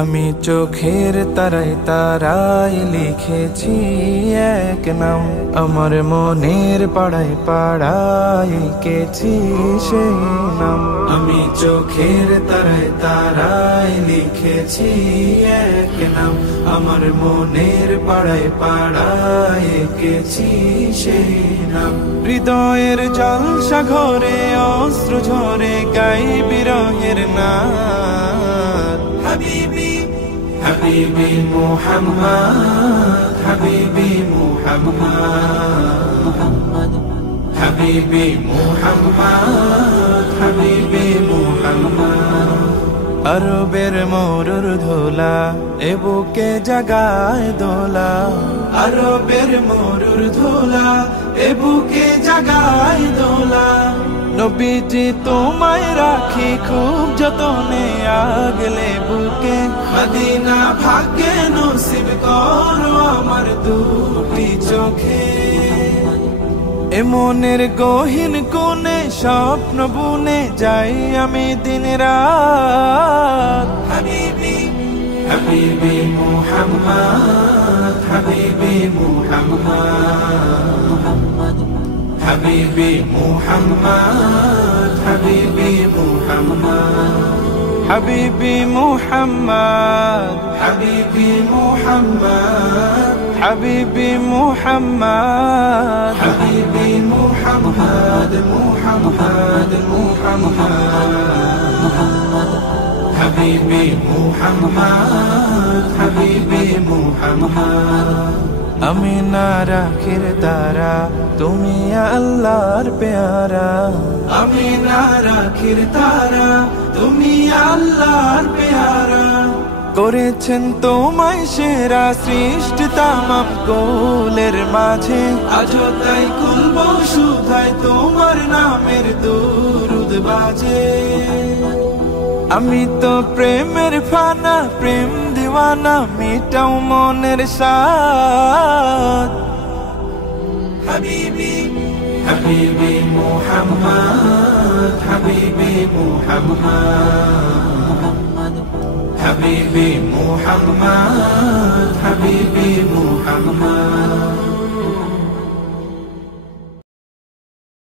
আমি চোখের তারায় তারায় লিখেছি এক নাম, আমার মনের পাড়ায় পাড়ায় এঁকেছি সেই নাম। আমি চোখের তারায় তারায় লিখেছি এক নাম, আমার মনের পাড়ায় পাড়ায় এঁকেছি সেই নাম। হৃদয়ের জল সাগরে অশ্রু ঝরে গাই বিরহের নাম। হাবিবি হাবিবি মুহাম্মদ, হাবিবি মুহাম্মদ, হাবিবি মুহাম্মদ, হাবিবি মুহাম্মদ। আরবের মরুর ধুলা এ বুকে জাগায় দোলা, আরবের মরুর ধুলা এ বুকে জাগায় দোলা। নবীজি তোমায় রাখি খুব যতনে আগলে বুকে, মদিনা ভাগ্যে নসিব করো আমার দুটি চোখে। এ মনের গহীন কোণে স্বপ্ন বুনে যাই আমি দিন রাত। হাবিবি হাবিবি মুহাম্মদ, হাবিবি মুহাম্মদ, হাবিবি মুহাম্মদ, হাবিবি মুহাম্মদ, হাবিবি মুহাম্মদ, হাবিবি মুহাম্মদ, হাবিবি মুহাম্মদ, হাবিবি মুহাম্মদ, মুহাম্মদ মুহাম্মদ, হাবিবি মুহাম্মদ, হাবিবি মুহাম্মদ। আমি না রাখির তারা তুমি আল্লাহর প্যারা, আমি না রাখির তারা তুমি আল্লাহর প্যারা। করেছেন তোমায় সেরা সৃষ্টি তামাম কোলের মাঝে, আজও তাই কুলব শুধায় তোমার নামের দুরুদ বাজে। আমি তো প্রেমের ফানা প্রেম দিওয়ানা মিটাও মনের সাথ। হাবিবি হাবিবি মুহাম্মদ, হাবিবি মুহাম্মদ, হাবিবি মুহাম্মদ, হাবিবি মুহাম্মদ।